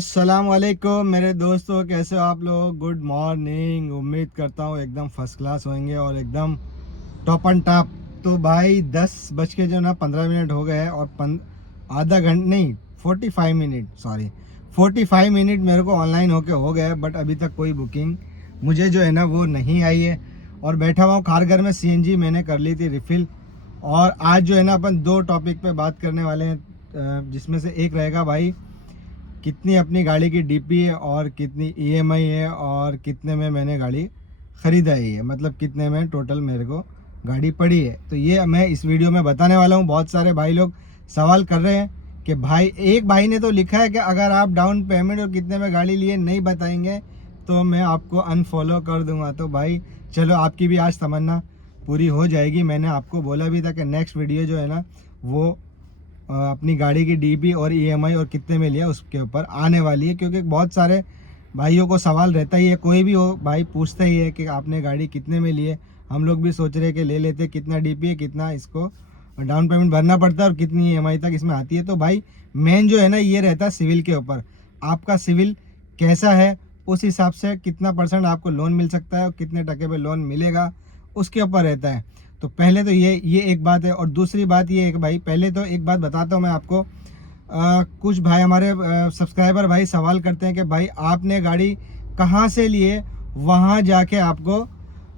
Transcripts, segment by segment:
अस्सलाम वालेकुम मेरे दोस्तों, कैसे हो आप लोग। Good morning. उम्मीद करता हूँ एकदम फर्स्ट क्लास होंगे और एकदम टॉप एंड टॉप। तो भाई 10 बज के जो ना 15 मिनट हो गए हैं और आधा घंटा नहीं 45 मिनट, सॉरी 45 मिनट मेरे को ऑनलाइन होके हो गया, बट अभी तक कोई बुकिंग मुझे जो है ना वो नहीं आई है। और बैठा हुआ हूँ खारघर में। सीएनजी मैंने कर ली थी रिफ़िल। और आज जो है ना अपन दो टॉपिक पे बात करने वाले हैं, जिसमें से एक रहेगा भाई कितनी अपनी गाड़ी की डीपी है और कितनी ईएमआई है और कितने में मैंने गाड़ी ख़रीदाई है, मतलब कितने में टोटल मेरे को गाड़ी पड़ी है। तो ये मैं इस वीडियो में बताने वाला हूँ। बहुत सारे भाई लोग सवाल कर रहे हैं कि भाई, एक भाई ने तो लिखा है कि अगर आप डाउन पेमेंट और कितने में गाड़ी लिए नहीं बताएंगे तो मैं आपको अनफॉलो कर दूंगा। तो भाई चलो, आपकी भी आज तमन्ना पूरी हो जाएगी। मैंने आपको बोला भी था कि नेक्स्ट वीडियो जो है ना वो अपनी गाड़ी की डीपी और ईएमआई और कितने में लिया उसके ऊपर आने वाली है, क्योंकि बहुत सारे भाइयों को सवाल रहता ही है। कोई भी हो भाई पूछता ही है कि आपने गाड़ी कितने में लिए। हम लोग भी सोच रहे हैं कि ले लेते, कितना डीपी है, कितना इसको डाउन पेमेंट भरना पड़ता है और कितनी ईएमआई तक इसमें आती है। तो भाई मेन जो है ना ये रहता है सिविल के ऊपर। आपका सिविल कैसा है, उस हिसाब से कितना परसेंट आपको लोन मिल सकता है और कितने टके पे लोन मिलेगा उसके ऊपर रहता है। तो पहले तो ये एक बात है। और दूसरी बात ये है कि भाई पहले तो एक बात बताता हूँ मैं आपको। कुछ भाई हमारे सब्सक्राइबर भाई सवाल करते हैं कि भाई आपने गाड़ी कहाँ से लिए, वहाँ जाके आपको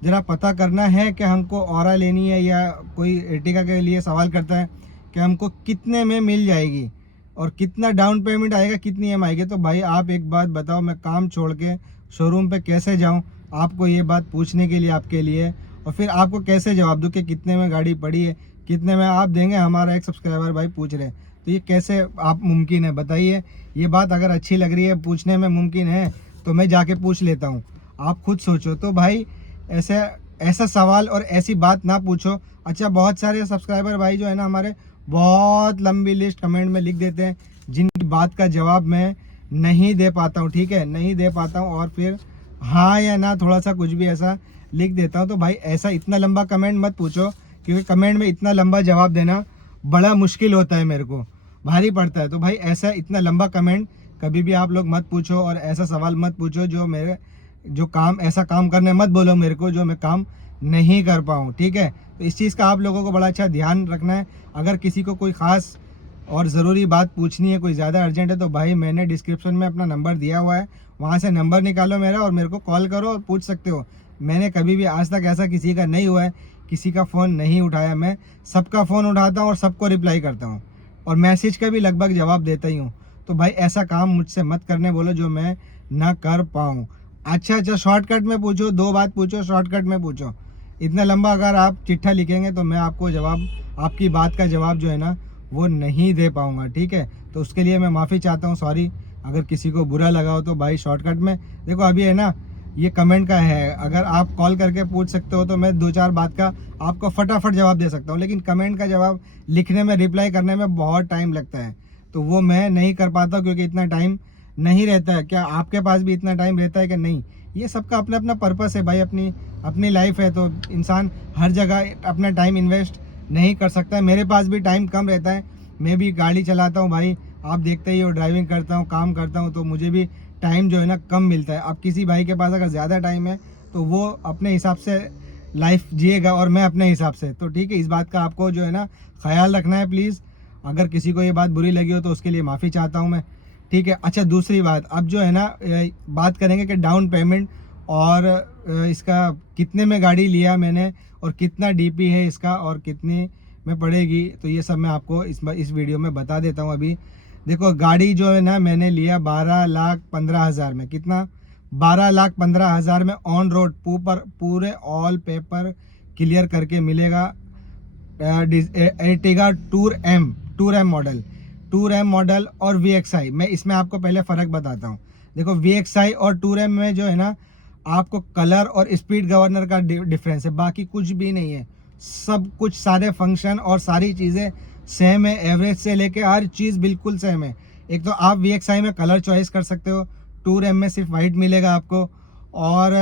ज़रा पता करना है कि हमको ऑरा लेनी है, या कोई एर्टिगा के लिए सवाल करता है कि हमको कितने में मिल जाएगी और कितना डाउन पेमेंट आएगा, कितनी ईएमआई आएगी। तो भाई आप एक बात बताओ, मैं काम छोड़ के शोरूम पे कैसे जाऊँ आपको ये बात पूछने के लिए, आपके लिए, और फिर आपको कैसे जवाब दूँ कि कितने में गाड़ी पड़ी है, कितने में आप देंगे। हमारा एक सब्सक्राइबर भाई पूछ रहे हैं, तो ये कैसे आप मुमकिन है बताइए। ये बात अगर अच्छी लग रही है, पूछने में मुमकिन है, तो मैं जाके पूछ लेता हूँ। आप खुद सोचो। तो भाई ऐसे ऐसा सवाल और ऐसी बात ना पूछो। अच्छा, बहुत सारे सब्सक्राइबर भाई जो है ना हमारे बहुत लंबी लिस्ट कमेंट में लिख देते हैं, जिनकी बात का जवाब मैं नहीं दे पाता हूँ, ठीक है, नहीं दे पाता हूँ। और फिर हाँ या ना थोड़ा सा कुछ भी ऐसा लिख देता हूँ। तो भाई ऐसा इतना लंबा कमेंट मत पूछो, क्योंकि कमेंट में इतना लंबा जवाब देना बड़ा मुश्किल होता है, मेरे को भारी पड़ता है। तो भाई ऐसा इतना लंबा कमेंट कभी भी आप लोग मत पूछो, और ऐसा सवाल मत पूछो जो मेरे जो काम, ऐसा काम करने मत बोलो मेरे को जो मैं काम नहीं कर पाऊँ, ठीक है। तो इस चीज़ का आप लोगों को बड़ा अच्छा ध्यान रखना है। अगर किसी को कोई ख़ास और ज़रूरी बात पूछनी है, कोई ज़्यादा अर्जेंट है, तो भाई मैंने डिस्क्रिप्शन में अपना नंबर दिया हुआ है, वहाँ से नंबर निकालो मेरा और मेरे को कॉल करो और पूछ सकते हो। मैंने कभी भी आज तक ऐसा किसी का नहीं हुआ है, किसी का फ़ोन नहीं उठाया। मैं सबका फ़ोन उठाता हूँ और सबको रिप्लाई करता हूँ, और मैसेज का भी लगभग जवाब देता ही हूँ। तो भाई ऐसा काम मुझसे मत करने बोलो जो मैं ना कर पाऊँ। अच्छा, शॉर्टकट में पूछो, दो बात पूछो, शॉर्टकट में पूछो। इतना लंबा अगर आप चिट्ठा लिखेंगे तो मैं आपको जवाब, आपकी बात का जवाब जो है ना वो नहीं दे पाऊँगा, ठीक है। तो उसके लिए मैं माफ़ी चाहता हूँ, सॉरी अगर किसी को बुरा लगा हो। तो भाई शॉर्टकट में देखो, अभी है ना ये कमेंट का है, अगर आप कॉल करके पूछ सकते हो तो मैं दो चार बात का आपको फटाफट जवाब दे सकता हूँ, लेकिन कमेंट का जवाब लिखने में, रिप्लाई करने में बहुत टाइम लगता है। तो वो मैं नहीं कर पाता, क्योंकि इतना टाइम नहीं रहता है। क्या आपके पास भी इतना टाइम रहता है कि नहीं? ये सबका अपना अपना पर्पस है भाई, अपनी अपनी लाइफ है, तो इंसान हर जगह अपना टाइम इन्वेस्ट नहीं कर सकता है। मेरे पास भी टाइम कम रहता है, मैं भी गाड़ी चलाता हूँ भाई, आप देखते ही हो, ड्राइविंग करता हूँ, काम करता हूँ, तो मुझे भी टाइम जो है ना कम मिलता है। अब किसी भाई के पास अगर ज़्यादा टाइम है तो वो अपने हिसाब से लाइफ जिएगा और मैं अपने हिसाब से। तो ठीक है, इस बात का आपको जो है ना ख्याल रखना है प्लीज़। अगर किसी को ये बात बुरी लगी हो तो उसके लिए माफ़ी चाहता हूँ मैं, ठीक है। अच्छा, दूसरी बात, अब जो है ना बात करेंगे कि डाउन पेमेंट और इसका कितने में गाड़ी लिया मैंने और कितना डीपी है इसका और कितनी में पड़ेगी। तो ये सब मैं आपको इस वीडियो में बता देता हूँ। अभी देखो, गाड़ी जो है ना मैंने लिया 12,15,000 में। कितना? 12,15,000 में ऑन रोड, पूरे ऑल पेपर क्लियर करके मिलेगा। एर्टिगा टूर एम मॉडल और VXI। मैं इसमें आपको पहले फ़र्क बताता हूँ। देखो, VXI और टूर एम में जो है ना आपको कलर और स्पीड गवर्नर का डिफरेंस है, बाकी कुछ भी नहीं है। सब कुछ, सारे फंक्शन और सारी चीज़ें सेम है, एवरेज से लेके हर चीज़ बिल्कुल सेम है। एक तो आप VXI में कलर चॉइस कर सकते हो, टूर एम में सिर्फ वाइट मिलेगा आपको, और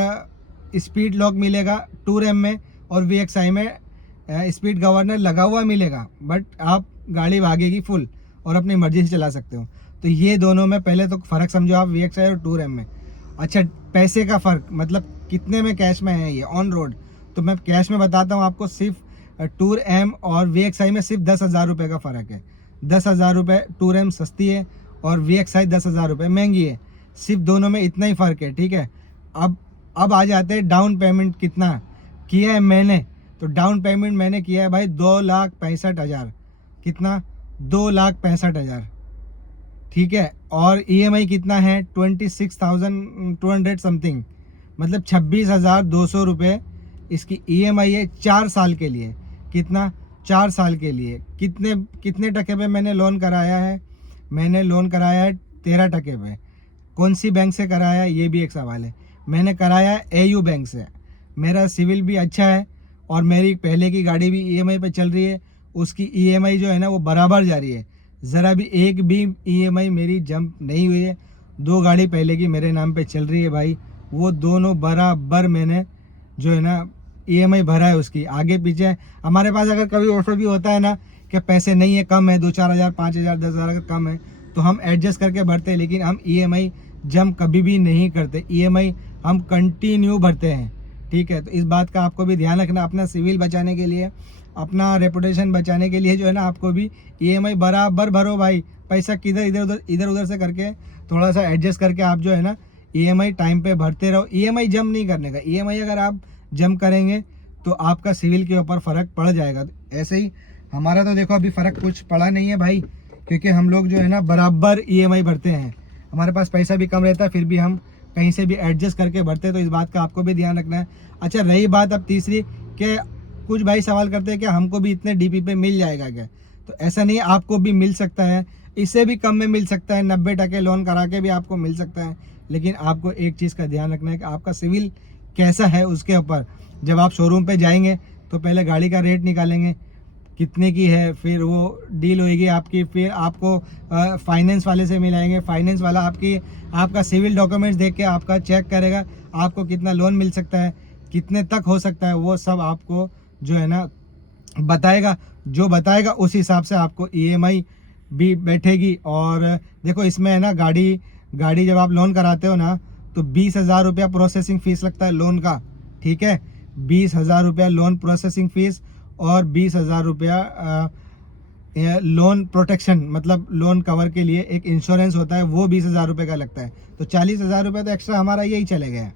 स्पीड लॉक मिलेगा टूर एम में, और VXI में स्पीड गवर्नर लगा हुआ मिलेगा, बट आप गाड़ी भागेगी फुल और अपनी मर्जी से चला सकते हो। तो ये दोनों में पहले तो फ़र्क समझो आप VXI और टूर एम में। अच्छा, पैसे का फ़र्क मतलब कितने में कैश में है ये ऑन रोड, तो मैं कैश में बताता हूँ आपको। सिर्फ टूर एम और VXI में सिर्फ 10,000 रुपये का फ़र्क है। 10,000 रुपये टूर एम सस्ती है और VXI 10,000 रुपये महंगी है। सिर्फ दोनों में इतना ही फ़र्क है, ठीक है। अब आ जाते हैं डाउन पेमेंट कितना किया है मैंने। तो डाउन पेमेंट मैंने किया है भाई 2,65,000। कितना? 2,65,000, ठीक है। और EMI कितना है? 26,200 समथिंग, मतलब 26,200 रुपये इसकी EMI है 4 साल के लिए। कितना? 4 साल के लिए। कितने टके पे मैंने लोन कराया है? मैंने लोन कराया है 13 टके पे। कौन सी बैंक से कराया है ये भी एक सवाल है। मैंने कराया है AU बैंक से। मेरा सिविल भी अच्छा है और मेरी पहले की गाड़ी भी EMI पे चल रही है, उसकी EMI जो है ना वो बराबर जा रही है, ज़रा भी एक भी EMI मेरी जंप नहीं हुई है। 2 गाड़ी पहले की मेरे नाम पे चल रही है भाई, वो दोनों बराबर मैंने जो है ना EMI भरा है उसकी, आगे पीछे। हमारे पास अगर कभी ऐसा भी होता है ना कि पैसे नहीं है, कम है, 2-4 हज़ार, 5 हज़ार, 10 हज़ार अगर कम है तो हम एडजस्ट करके भरते हैं, लेकिन हम EMI जंप कभी भी नहीं करते। EMI हम कंटिन्यू भरते हैं, ठीक है। तो इस बात का आपको भी ध्यान रखना, अपना सिविल बचाने के लिए, अपना रेपुटेशन बचाने के लिए जो है ना आपको भी EMI बराबर भरो भाई। पैसा किधर इधर उधर से करके थोड़ा सा एडजस्ट करके आप जो है ना EMI टाइम पे भरते रहो। EMI जंप नहीं करने का। EMI अगर आप जंप करेंगे तो आपका सिविल के ऊपर फ़र्क पड़ जाएगा। तो ऐसे ही हमारा तो देखो अभी फ़र्क कुछ पड़ा नहीं है भाई, क्योंकि हम लोग जो है ना बराबर EMI भरते हैं। हमारे पास पैसा भी कम रहता है, फिर भी हम कहीं से भी एडजस्ट करके भरते हैं। तो इस बात का आपको भी ध्यान रखना है। अच्छा, रही बात अब तीसरी कि कुछ भाई सवाल करते हैं कि हमको भी इतने DP पे मिल जाएगा क्या? तो ऐसा नहीं है, आपको भी मिल सकता है, इससे भी कम में मिल सकता है। 90% लोन करा के भी आपको मिल सकता है। लेकिन आपको एक चीज़ का ध्यान रखना है कि आपका सिविल कैसा है उसके ऊपर। जब आप शोरूम पे जाएंगे तो पहले गाड़ी का रेट निकालेंगे कितने की है, फिर वो डील होएगी आपकी, फिर आपको फाइनेंस वाले से मिलाएंगे। फाइनेंस वाला आपका सिविल डॉक्यूमेंट्स देख के आपका चेक करेगा आपको कितना लोन मिल सकता है, कितने तक हो सकता है, वो सब आपको जो है ना बताएगा। जो बताएगा उस हिसाब से आपको EMI भी बैठेगी। और देखो इसमें है ना गाड़ी जब आप लोन कराते हो ना तो 20,000 रुपया प्रोसेसिंग फ़ीस लगता है लोन का, ठीक है। 20,000 रुपया लोन प्रोसेसिंग फ़ीस और 20,000 रुपया लोन प्रोटेक्शन, मतलब लोन कवर के लिए एक इंश्योरेंस होता है, वो 20,000 रुपये का लगता है। तो 40,000 रुपये तो एक्स्ट्रा हमारा यही चले गया,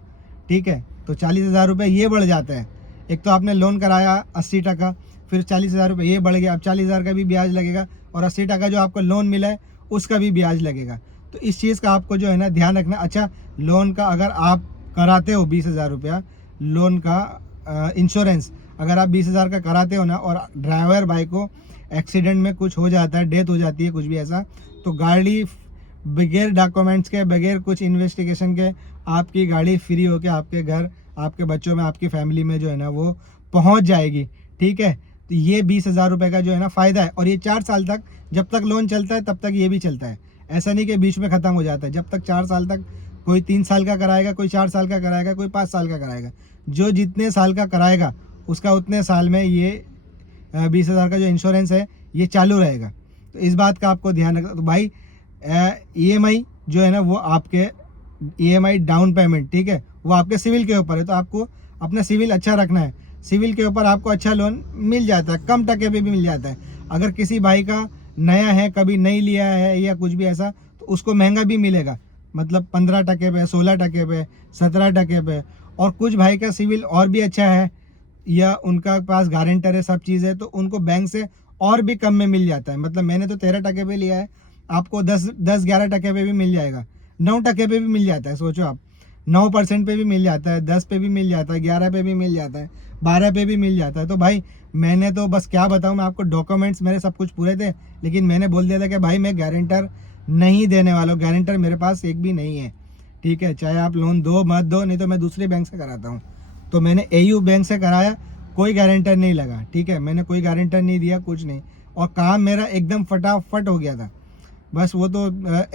ठीक है। तो 40,000 रुपये ये बढ़ जाता है। एक तो आपने लोन कराया 80 टका, फिर 40,000 रुपये ये बढ़ गया, अब 40,000 का भी ब्याज लगेगा और 80 टका जो आपको लोन मिला है उसका भी ब्याज लगेगा। तो इस चीज़ का आपको जो है ना ध्यान रखना। अच्छा, लोन का अगर आप कराते हो 20,000 रुपया लोन का इंश्योरेंस, अगर आप 20,000 का कराते हो ना और ड्राइवर भाई को एक्सीडेंट में कुछ हो जाता है, डेथ हो जाती है, कुछ भी ऐसा, तो गाड़ी बगैर डॉक्यूमेंट्स के, बगैर कुछ इन्वेस्टिगेशन के आपकी गाड़ी फ्री होके आपके घर, आपके बच्चों में, आपकी फैमिली में जो है ना वो पहुंच जाएगी, ठीक है। तो ये 20,000 रुपये का जो है ना फ़ायदा है। और ये 4 साल तक, जब तक लोन चलता है तब तक ये भी चलता है। ऐसा नहीं कि बीच में ख़त्म हो जाता है। जब तक 4 साल तक, कोई 3 साल का कराएगा, कोई 4 साल का कराएगा, कोई 5 साल का कराएगा। जो जितने साल का कराएगा उसका उतने साल में ये 20,000 का जो इंश्योरेंस है ये चालू रहेगा। तो इस बात का आपको ध्यान रखना। तो भाई EMI जो है ना वो आपके EMI डाउन पेमेंट, ठीक है, वो आपके सिविल के ऊपर है। तो आपको अपना सिविल अच्छा रखना है। सिविल के ऊपर आपको अच्छा लोन मिल जाता है, कम टके पे भी मिल जाता है। अगर किसी भाई का नया है, कभी नहीं लिया है या कुछ भी ऐसा, तो उसको महंगा भी मिलेगा, मतलब 15 टके पे, 16 टके पे, 17 टके पे। और कुछ भाई का सिविल और भी अच्छा है या उनका पास गारंटर है, सब चीज़ है, तो उनको बैंक से और भी कम में मिल जाता है। मतलब मैंने तो 13 टके पे लिया है, आपको 10-11 टके पे भी मिल जाएगा, 9 टके पे भी मिल जाता है। सोचो आप, 9% पे भी मिल जाता है, 10 पे भी मिल जाता है, 11 पे भी मिल जाता है, 12 पे भी मिल जाता है। तो भाई मैंने तो बस क्या बताऊँ मैं आपको, डॉक्यूमेंट्स मेरे सब कुछ पूरे थे, लेकिन मैंने बोल दिया था कि भाई मैं गारंटर नहीं देने वाला हूँ। गारंटर मेरे पास एक भी नहीं है, ठीक है। चाहे आप लोन दो मत दो, नहीं तो मैं दूसरे बैंक से कराता हूँ। तो मैंने AU बैंक से कराया, कोई गारंटर नहीं लगा, ठीक है। मैंने कोई गारंटर नहीं दिया, कुछ नहीं, और काम मेरा एकदम फटाफट हो गया था। बस वो तो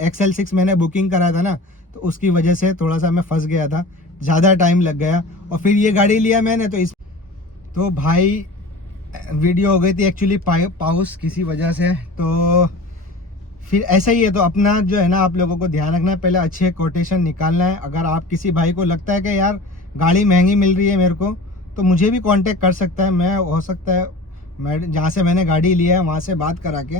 XL6 मैंने बुकिंग करा था ना, तो उसकी वजह से थोड़ा सा मैं फंस गया था, ज़्यादा टाइम लग गया। और फिर ये गाड़ी लिया मैंने तो भाई वीडियो हो गई थी एक्चुअली पाउस किसी वजह से। तो फिर ऐसा ही है। तो अपना जो है ना आप लोगों को ध्यान रखना है, पहले अच्छे कोटेशन निकालना है। अगर आप किसी भाई को लगता है कि यार गाड़ी महंगी मिल रही है मेरे को, तो मुझे भी कांटेक्ट कर सकता है। मैं हो सकता है मैं जहाँ से मैंने गाड़ी लिया है वहाँ से बात करा के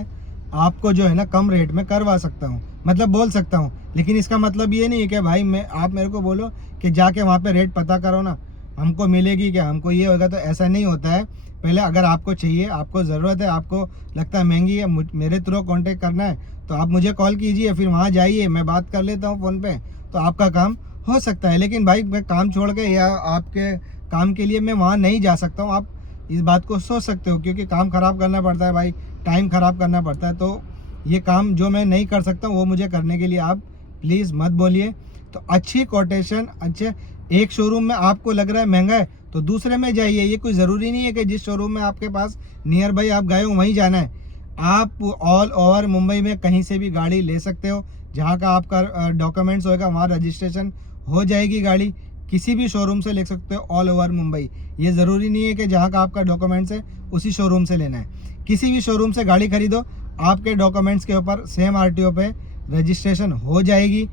आपको जो है ना कम रेट में करवा सकता हूँ, मतलब बोल सकता हूँ। लेकिन इसका मतलब ये नहीं है कि भाई आप मेरे को बोलो कि जाके वहाँ पे रेट पता करो ना, हमको मिलेगी क्या, हमको ये होगा, तो ऐसा नहीं होता है। पहले अगर आपको चाहिए, आपको ज़रूरत है, आपको लगता है महंगी है, मेरे थ्रू कांटेक्ट करना है, तो आप मुझे कॉल कीजिए, फिर वहाँ जाइए, मैं बात कर लेता हूँ फ़ोन पे, तो आपका काम हो सकता है। लेकिन भाई मैं काम छोड़ के या आपके काम के लिए मैं वहाँ नहीं जा सकता हूँ, आप इस बात को सोच सकते हो, क्योंकि काम ख़राब करना पड़ता है भाई, टाइम ख़राब करना पड़ता है। तो ये काम जो मैं नहीं कर सकता वो मुझे करने के लिए आप प्लीज़ मत बोलिए। तो अच्छी कोटेशन, अच्छे एक शोरूम में आपको लग रहा है महंगा है तो दूसरे में जाइए। ये कोई ज़रूरी नहीं है कि जिस शोरूम में आपके पास नियर बाई आप गए हो वहीं जाना है। आप ऑल ओवर मुंबई में कहीं से भी गाड़ी ले सकते हो, जहाँ का आपका डॉक्यूमेंट्स होगा वहाँ रजिस्ट्रेशन हो जाएगी गाड़ी। किसी भी शोरूम से ले सकते हो ऑल ओवर मुंबई। ये ज़रूरी नहीं है कि जहाँ का आपका डॉक्यूमेंट्स है उसी शोरूम से लेना है। किसी भी शोरूम से गाड़ी खरीदो, आपके डॉक्यूमेंट्स के ऊपर सेम आरटीओ पे रजिस्ट्रेशन हो जाएगी।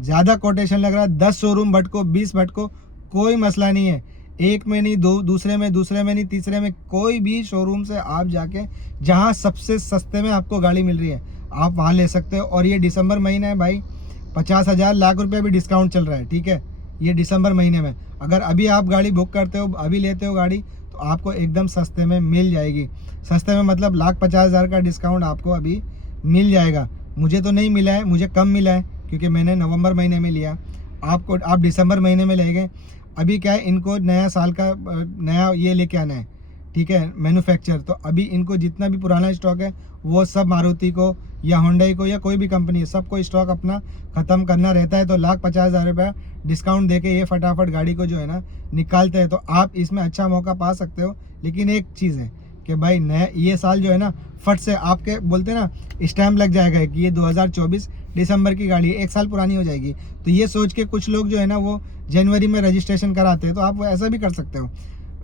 ज़्यादा कोटेशन लग रहा है, 10 शोरूम भटको, 20 भटको, कोई मसला नहीं है। एक में नहीं, दो दूसरे में नहीं, तीसरे में, कोई भी शोरूम से आप जाके जहाँ सबसे सस्ते में आपको गाड़ी मिल रही है आप वहाँ ले सकते हो। और ये दिसंबर महीना है भाई, 50,000 लाख रुपए भी डिस्काउंट चल रहा है, ठीक है, ये दिसंबर महीने में। अगर अभी आप गाड़ी बुक करते हो, अभी लेते हो गाड़ी, तो आपको एकदम सस्ते में मिल जाएगी। सस्ते में मतलब 1,50,000 का डिस्काउंट आपको अभी मिल जाएगा। मुझे तो नहीं मिला है, मुझे कम मिला है क्योंकि मैंने नवंबर महीने में लिया। आप दिसंबर महीने में ले गए। अभी क्या है, इनको नया साल का नया ये लेके आना है, ठीक है, मैन्युफैक्चर। तो अभी इनको जितना भी पुराना स्टॉक है वो सब मारुति को या हुंडई को या कोई भी कंपनी है, सबको स्टॉक अपना ख़त्म करना रहता है। तो 1,50,000 रुपया डिस्काउंट देके ये फटाफट गाड़ी को जो है ना निकालते हैं। तो आप इसमें अच्छा मौका पा सकते हो। लेकिन एक चीज़ है कि भाई नया ये साल जो है ना फट से आपके बोलते ना स्टैम्प लग जाएगा कि ये 2024 दिसंबर की गाड़ी है, 1 साल पुरानी हो जाएगी। तो ये सोच के कुछ लोग जो है ना वो जनवरी में रजिस्ट्रेशन कराते हैं। तो आप वो ऐसा भी कर सकते हो,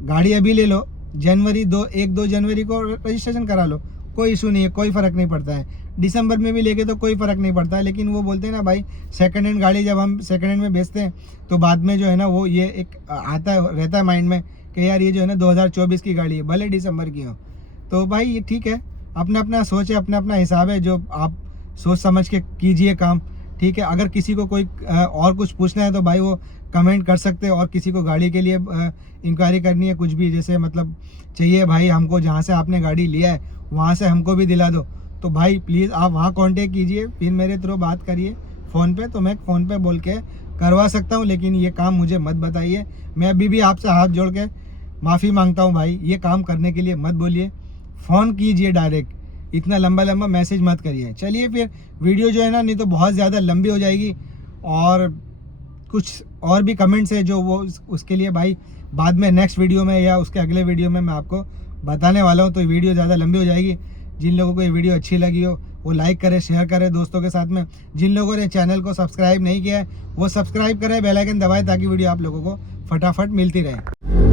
गाड़ी अभी ले लो, जनवरी 1-2 जनवरी को रजिस्ट्रेशन करा लो, कोई इशू नहीं है, कोई फ़र्क नहीं पड़ता है। दिसंबर में भी लेके तो कोई फ़र्क नहीं पड़ता है। लेकिन वो बोलते हैं ना भाई, सेकंड हैंड गाड़ी जब हम सेकंड हैंड में बेचते हैं तो बाद में जो है ना वो ये एक आता है, रहता है माइंड में कि यार ये जो है ना 2024 की गाड़ी है, भले दिसंबर की हो। तो भाई ये ठीक है, अपना अपना सोच है, अपना अपना हिसाब है, जो आप सोच समझ के कीजिए काम, ठीक है। अगर किसी को कोई और कुछ पूछना है तो भाई वो कमेंट कर सकते हैं। और किसी को गाड़ी के लिए इंक्वायरी करनी है, कुछ भी जैसे मतलब चाहिए भाई हमको, जहाँ से आपने गाड़ी लिया है वहाँ से हमको भी दिला दो, तो भाई प्लीज़ आप वहाँ कांटेक्ट कीजिए, फिर मेरे थ्रू बात करिए फ़ोन पे, तो मैं फ़ोन पे बोल के करवा सकता हूँ। लेकिन ये काम मुझे मत बताइए, मैं अभी भी आपसे हाथ जोड़ के माफ़ी मांगता हूँ भाई, ये काम करने के लिए मत बोलिए, फ़ोन कीजिए डायरेक्ट, इतना लंबा लंबा मैसेज मत करिए। चलिए फिर वीडियो जो है ना नहीं तो बहुत ज़्यादा लंबी हो जाएगी, और कुछ और भी कमेंट्स है जो वो उसके लिए भाई बाद में नेक्स्ट वीडियो में या उसके अगले वीडियो में मैं आपको बताने वाला हूँ। तो वीडियो ज़्यादा लंबी हो जाएगी। जिन लोगों को ये वीडियो अच्छी लगी हो वो लाइक करें, शेयर करें दोस्तों के साथ में। जिन लोगों ने चैनल को सब्सक्राइब नहीं किया है वो सब्सक्राइब करें, बेल आइकन दबाएं, ताकि वीडियो आप लोगों को फटाफट मिलती रहे।